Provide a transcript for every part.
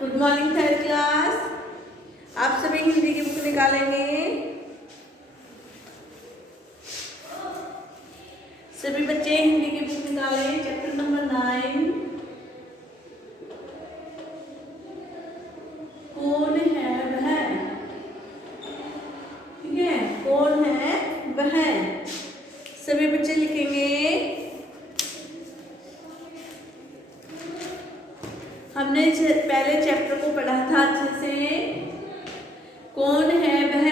Good morning third class. आप सभी हिंदी की बुक निकालेंगे। सभी बच्चे हिंदी की बुक निकालें। चैप्टर नंबर 9 कौन है वह। ठीक है, कौन है वह सभी बच्चे लिखेंगे। हमने पहले चैप्टर को पढ़ा था अच्छे से। कौन है वह,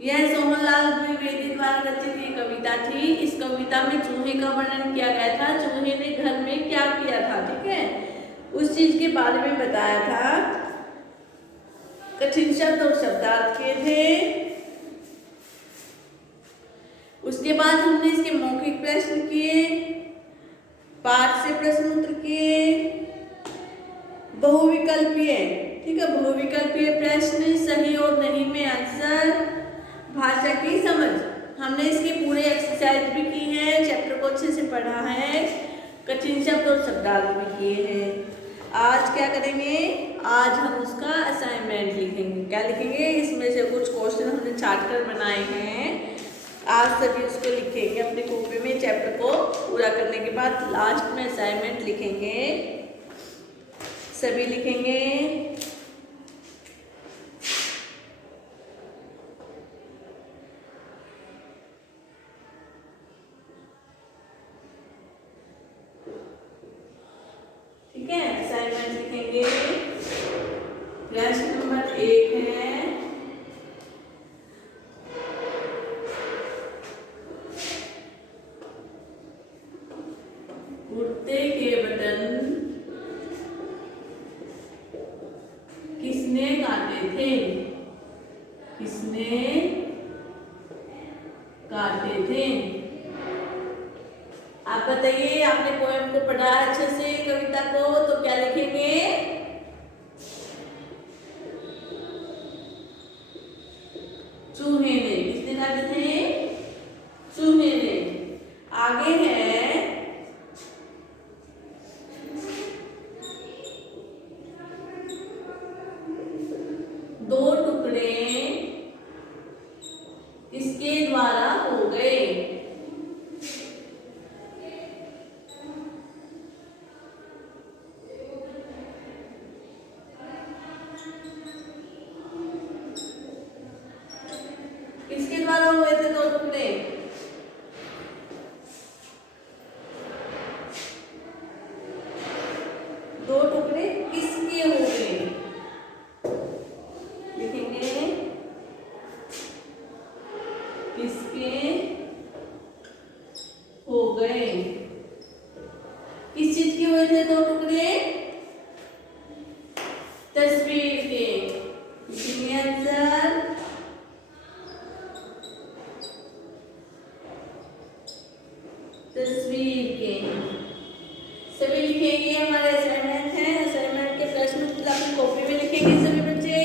यह सोहनलाल द्विवेदी द्वारा रचित एक कविता थी। इस कविता में चूहे का वर्णन किया गया था। चूहे ने घर में क्या किया था, ठीक है, उस चीज के बारे में बताया था। कठिन शब्द और शब्दार्थ किए थे। उसके बाद हमने इसके मौखिक प्रश्न किए, पाठ से प्रश्न उत्तर किए, बहुविकल्पीय, ठीक है, बहुविकल्पीय प्रश्न, सही और नहीं में आंसर, भाषा की समझ। हमने इसकी पूरे एक्सरसाइज भी की है, चैप्टर को अच्छे से पढ़ा है, कठिन शब्द और शब्दार्थ भी किए हैं। आज क्या करेंगे, आज हम उसका असाइनमेंट लिखेंगे। क्या लिखेंगे, इसमें से कुछ क्वेश्चन हमने छाट कर बनाए हैं। आज सभी उसको लिखेंगे अपनी कॉपी में। चैप्टर को पूरा करने के बाद लास्ट में असाइनमेंट लिखेंगे। सभी लिखेंगे। ठीक है, असाइनमेंट लिखेंगे। प्रश्न नंबर 1 है, कुर्ते के बटन किसने काटे थे। किसने काटे थे। आप बताइए, आपने पोएम को पढ़ा अच्छे से, कविता को, तो क्या लिखेंगे। चूहे ने, किसने काटे थे, चूहे ने। आगे है, दो टुकड़े किसके द्वारा हो गए। किसके द्वारा हुए थे दो टुकड़े। दो टुकड़े किसके हो गए, लिखेंगे किसके हो गए। किस चीज के हुए थे दो टुकड़े, तस्वीर के। लिखेंगे आंसर, तस्वीर के। सभी लिखेंगे, हमारे असाइनमेंट है। असाइनमेंट के प्रश्न अपनी कॉपी में लिखेंगे सभी बच्चे।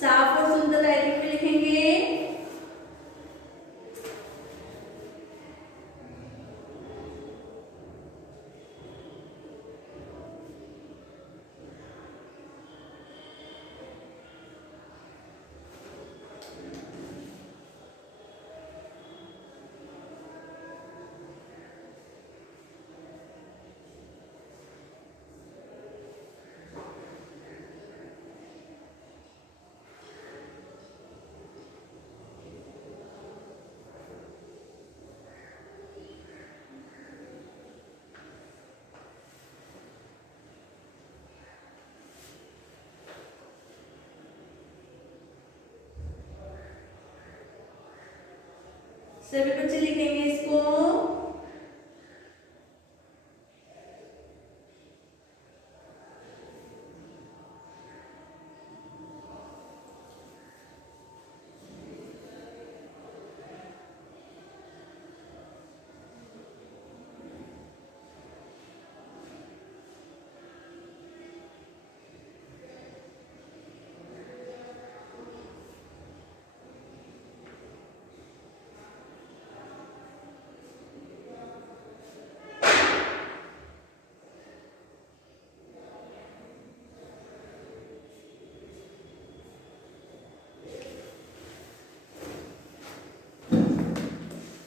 साफ और सुंदर राइटिंग में लिखेंगे। सभी बच्चे लिखेंगे इसको।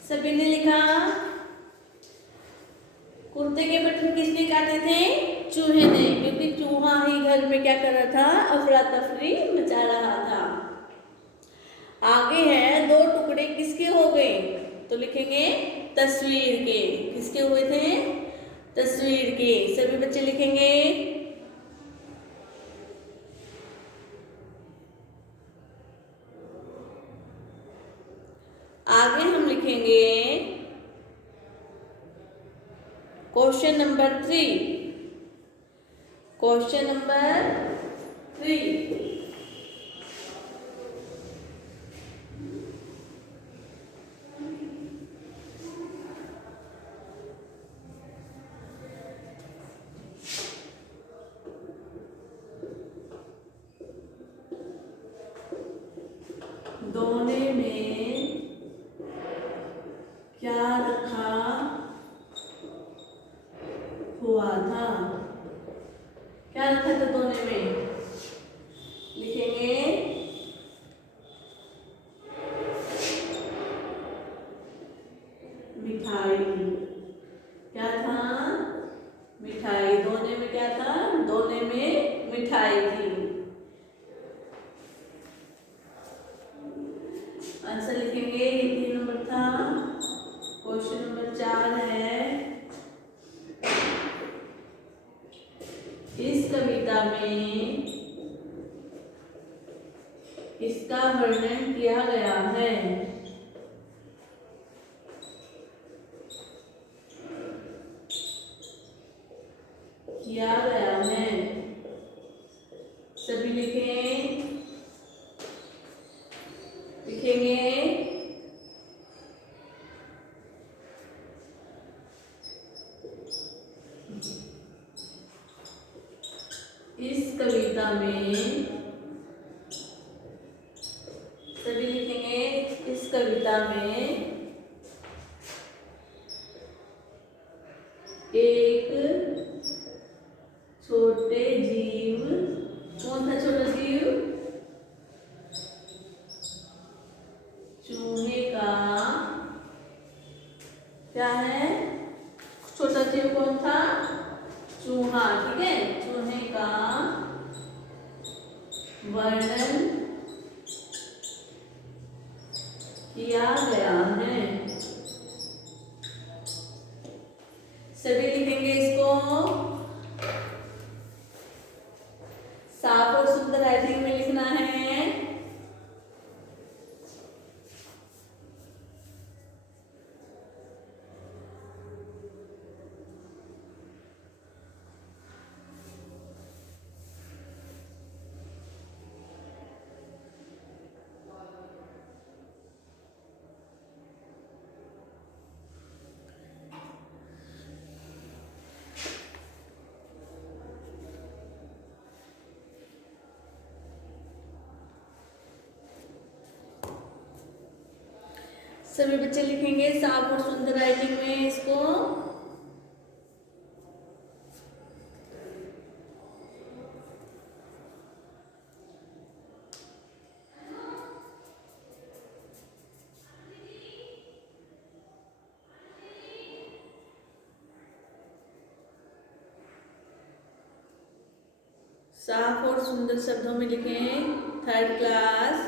सभी ने लिखा। कुर्ते के बटन किसने काटे थे? चूहे ने, क्योंकि चूहा ही घर में क्या कर रहा था? अफरा तफरी मचा रहा था। आगे है, दो टुकड़े किसके हो गए? तो लिखेंगे तस्वीर के। किसके हुए थे? तस्वीर के। सभी बच्चे लिखेंगे। आगे हम लिखेंगे क्वेश्चन नंबर 3। Question number 3। दोने में क्या रखा हुआ था? क्या रखा था दोने में? लिखेंगे मिठाई। क्या था? मिठाई। दोने में क्या था? दोने में मिठाई थी। आंसर लिखेंगे। ये 3 नंबर था। क्वेश्चन नंबर 4 है, इस कविता में किसका वर्णन किया गया है? किया गया है। सभी लिखें। लिखेंगे इस कविता में। सभी लिखेंगे इस कविता में एक छोटे जीव। कौन था छोटा जीव? चूहे का। क्या है? छोटा जीव कौन था? चूहा। ठीक है, चूहे का वर्णन किया गया है। सभी लिखेंगे इसको। साफ और सुंदर राइटिंग में लिखना है। सभी बच्चे लिखेंगे साफ और सुंदर राइटिंग में इसको। साफ और सुंदर शब्दों में लिखें। 3rd class.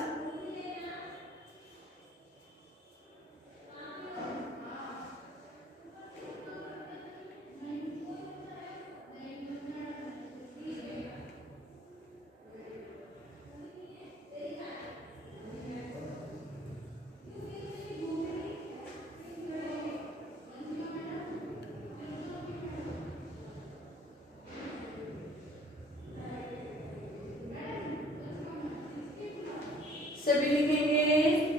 सभी लिखेंगे।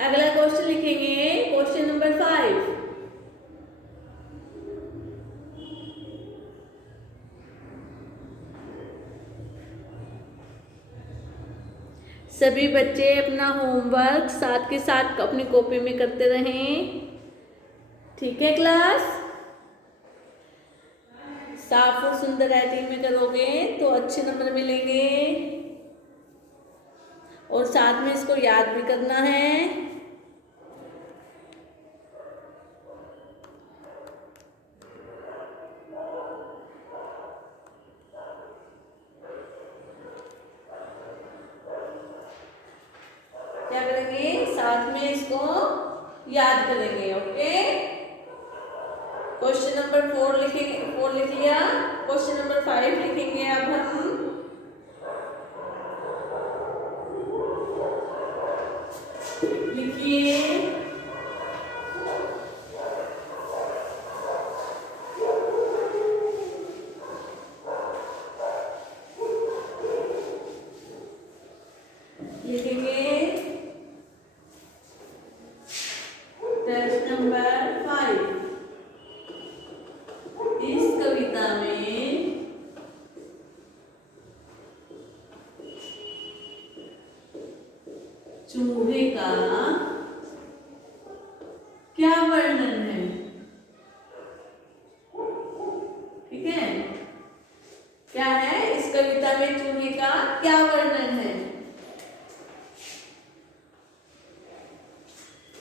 अगला क्वेश्चन लिखेंगे, क्वेश्चन नंबर 5। सभी बच्चे अपना होमवर्क साथ के साथ अपनी कॉपी में करते रहें, ठीक है क्लास? साफ और सुंदर राइटिंग में करोगे तो अच्छे नंबर मिलेंगे, और साथ में इसको याद भी करना है। क्या करेंगे? साथ में इसको याद करेंगे, ओके? क्वेश्चन नंबर 4 लिखेंगे, 4 लिख लिया। क्वेश्चन नंबर 5 लिखेंगे अब हम। लिखिए, लिखेंगे प्रश्न नंबर 5। इस कविता में चूहे का क्या वर्णन है? ठीक है, क्या है इस कविता में चूहे का क्या वर्णन है?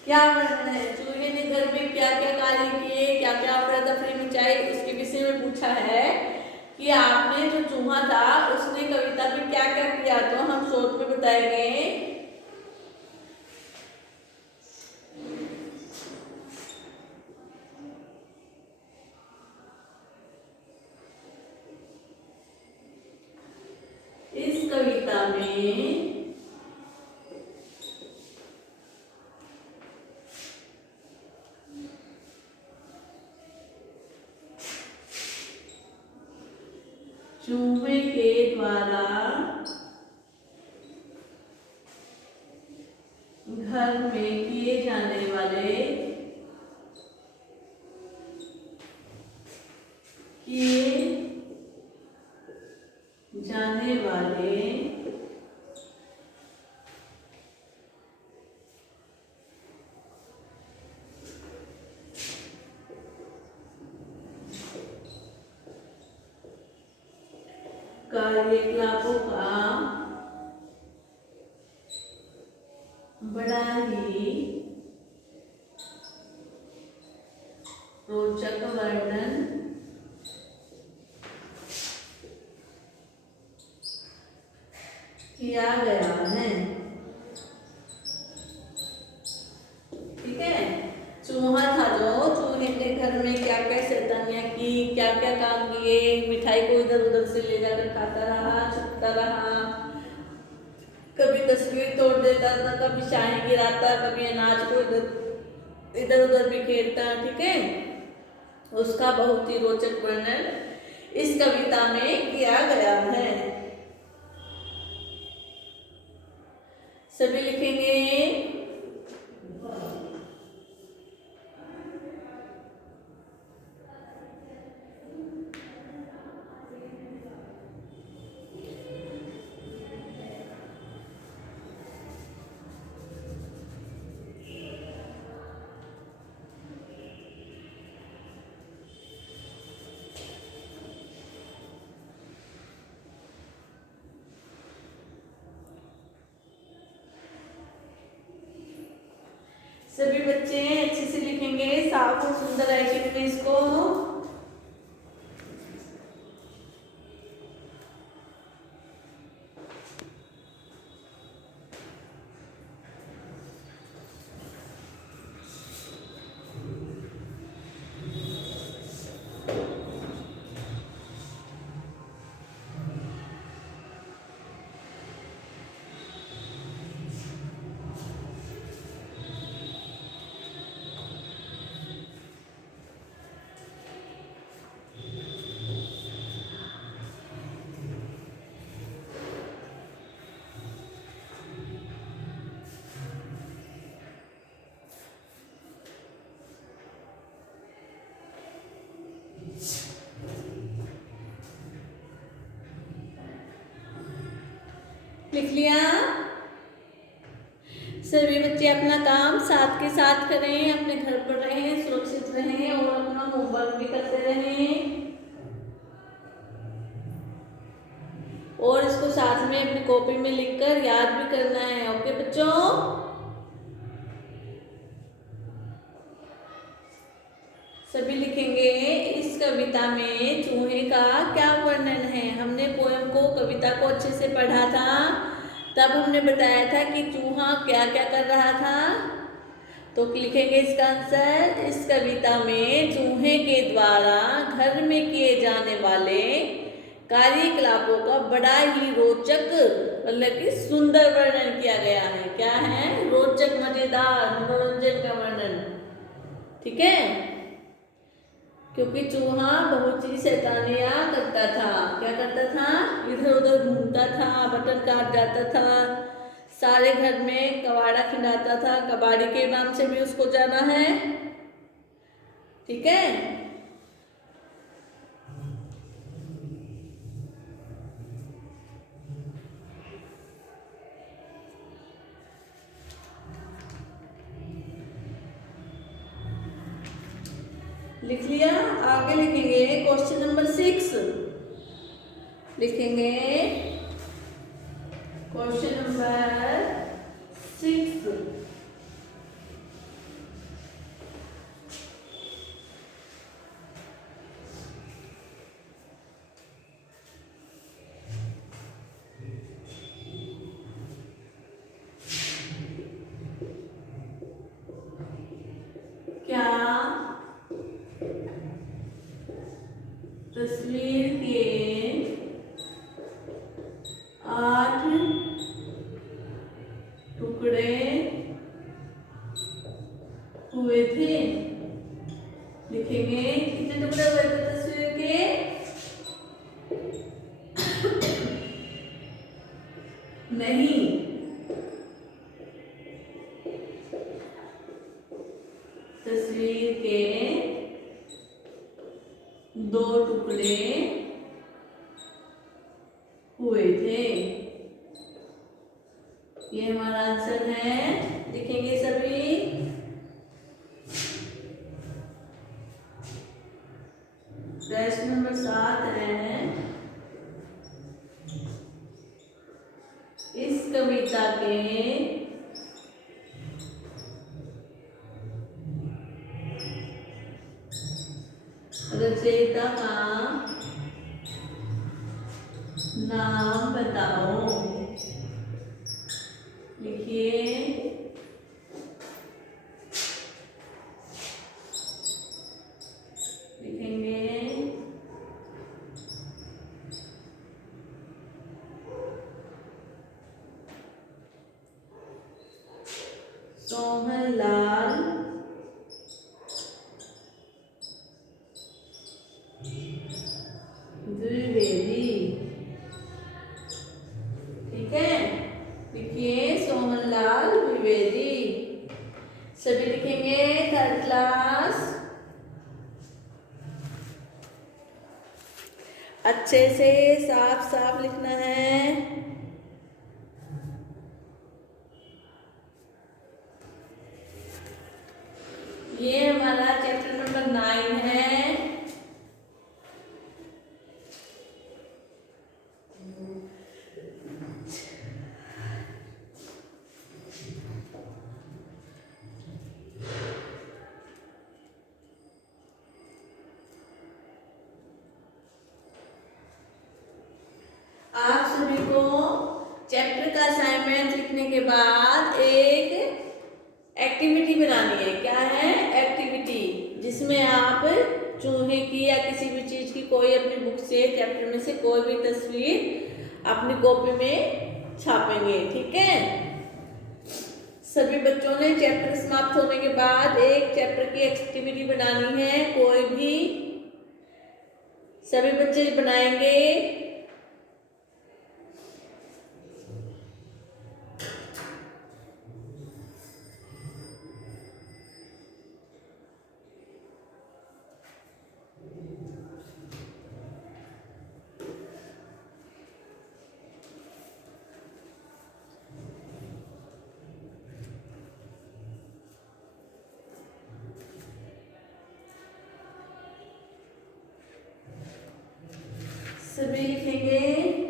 क्या वर्णन है? चूहे ने घर में क्या क्या कार्य किए, क्या क्या अफरा तफरी मचाई, इसके विषय में पूछा है कि आपने जो चूहा था उसने कविता में क्या क्या किया, तो हम शॉर्ट में बताएंगे। इस कविता में चूहे के द्वारा घर में किए जाने वाले कार्यकलापों का बड़ा ही रोचक वर्णन किया गया है। ठीक है, चूहा था जो, चूहे ने घर में क्या क्या शैतानियां की, क्या क्या काम किए, मिठाई को इधर उधर से ले जाकर खाता रहा, छुपता रहा, कभी तस्वीर तोड़ देता था, कभी शाही गिराता, कभी अनाज को इधर इधर उधर बिखेरता। ठीक है, उसका बहुत ही रोचक वर्णन इस कविता में किया गया है। सभी लिखेंगे। सभी बच्चे अच्छे से लिखेंगे, साफ और सुंदर राइटिंग में इसको। लिख लिया? सभी बच्चे अपना काम साथ के साथ करें, अपने घर पर रहें, सुरक्षित रहें और अपना होमवर्क भी करते रहें और इसको साथ में अपनी कॉपी में लिखकर याद भी करना है। ओके बच्चों? सभी लिखेंगे इस कविता में चूहे का क्या वर्णन है। हमने पोयम को, कविता को अच्छे से पढ़ा था, तब हमने बताया था कि चूहा क्या क्या कर रहा था। तो लिखेंगे इसका आंसर, इस कविता में चूहे के द्वारा घर में किए जाने वाले कार्यकलापों का बड़ा ही रोचक मतलब कि सुंदर वर्णन किया गया है। क्या है? रोचक, मजेदार, मनोरंजन का वर्णन। ठीक है? क्योंकि चूहा बहुत सी शैतानियां करता था। क्या करता था? इधर उधर घूमता था, बटन काट जाता था, सारे घर में कबाड़ा खिलाता था। कबाड़ी के नाम से भी उसको जाना है। ठीक है? लिख लिया? आगे लिखेंगे क्वेश्चन नंबर 6। लिखेंगे क्वेश्चन नंबर 6। क्या तस्वीर के 8 टुकड़े हुए थे? लिखेंगे कितने टुकड़े हुए थे तस्वीर के? नहीं, तस्वीर के 2 टुकड़े हुए थे। ये हमारा आंसर है। लिखेंगे सभी? प्रश्न नंबर 7 है, इस कविता के रचयिता का नाम बताओ। लिखिए। लिखेंगे सोहनलाल द्विवेदी। ठीक है? लिखिए सोहनलाल द्विवेदी। सभी लिखेंगे? थर्ड क्लास अच्छे से साफ साफ लिखना है। ये हमारा चैप्टर नंबर 9 है। आप सभी को चैप्टर का असाइनमेंट लिखने के बाद एक एक्टिविटी बनानी है। क्या है? एक्टिविटी, जिसमें आप चूहे की या किसी भी चीज की कोई अपनी बुक से, चैप्टर में से कोई भी तस्वीर अपनी कॉपी में छापेंगे। ठीक है? सभी बच्चों ने चैप्टर समाप्त होने के बाद एक चैप्टर की एक्टिविटी बनानी है। कोई भी, सभी बच्चे बनाएंगे। सभी लिखेंगे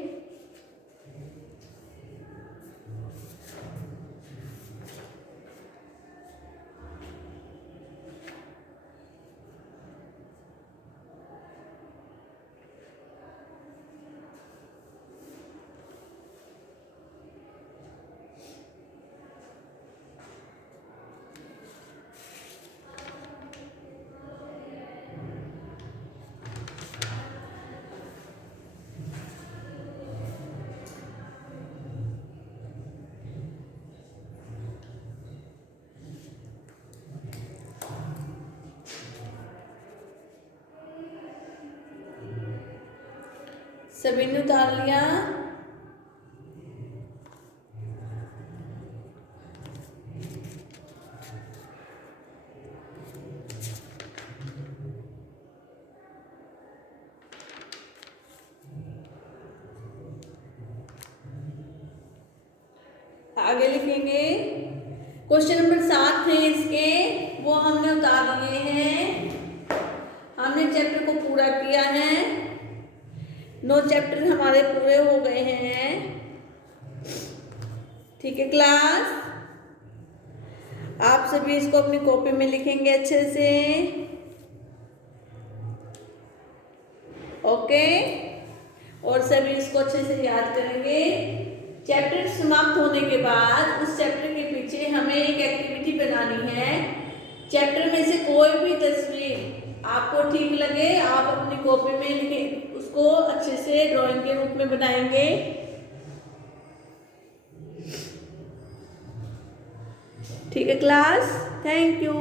सभी ने उतार लिया। आगे लिखेंगे क्वेश्चन नंबर 7 है इसके, वो हमने उतार लिए हैं। हमने चैप्टर को पूरा किया है, 9 चैप्टर हमारे पूरे हो गए हैं। ठीक है क्लास, आप सभी इसको अपनी कॉपी में लिखेंगे अच्छे से। ओके, और सभी इसको अच्छे से याद करेंगे। चैप्टर समाप्त होने के बाद उस चैप्टर के पीछे हमें एक एक्टिविटी बनानी है। चैप्टर में से कोई भी तस्वीर आपको ठीक लगे, आप अपनी कॉपी में लिखें, उसको अच्छे से ड्राइंग के रूप में बनाएंगे। ठीक है क्लास, थैंक यू।